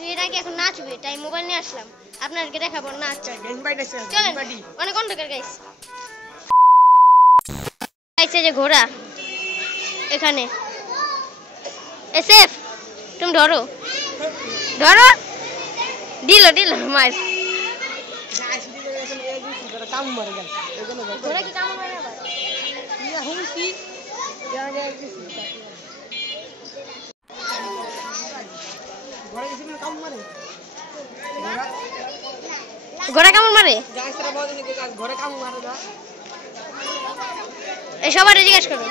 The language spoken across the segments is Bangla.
তুই নাকি এখন নাচবে তাই মোবাইল নিয়ে আসলাম আপনাদেরকে দেখাবো নাচ। চলেন অনেক অন্ধকার গাইস। গাইছে যে ঘোড়া এখানে এসএফ তুমি ধরো ধরো দিল দিল মার ঘোড়া কি কামড় মারে আবার ইয়া হুমকি ইয়া যায় কিছু ঘোড়া কিছু কামড় মারে ঘোড়া কামড় মারে গাছরা বলে যে ঘোড়া কামড় মারে না এই সবারে জিজ্ঞেস করো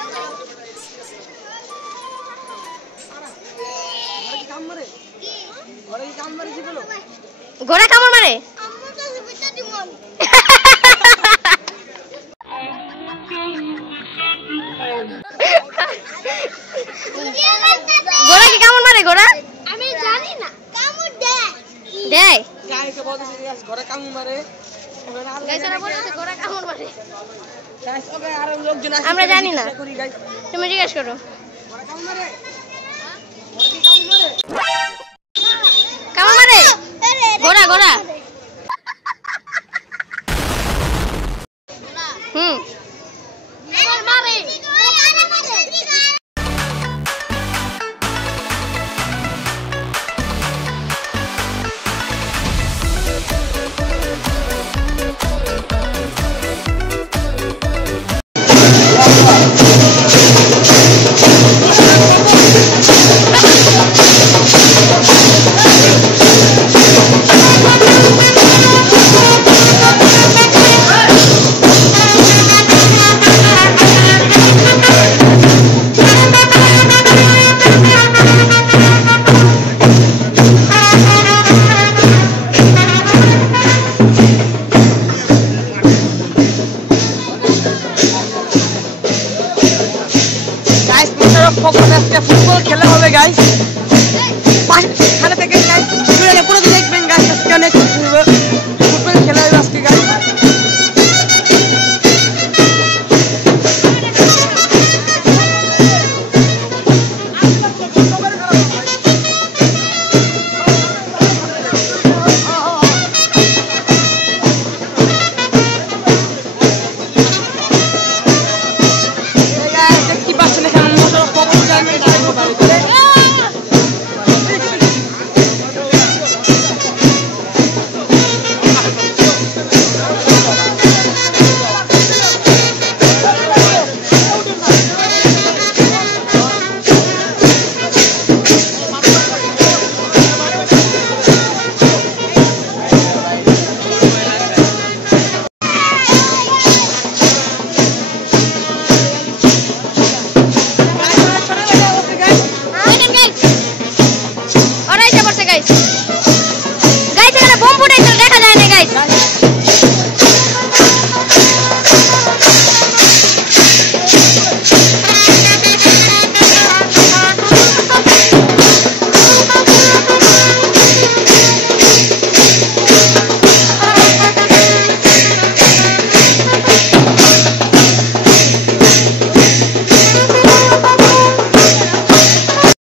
ঘোড়া কামড় মারে ঘোড়া কি কামড় মারে ঘোড়া আমি জানি না কামড় দেয় দেয় গাইছে বলতেছে ঘোড়া কামড় মারে গাইছরা বলতেছে ঘোড়া কামড় মারে গাইস ওকে আর লোকজন আছে আমরা জানি না তুমি জিজ্ঞেস করো ঘোড়া কামড় মারে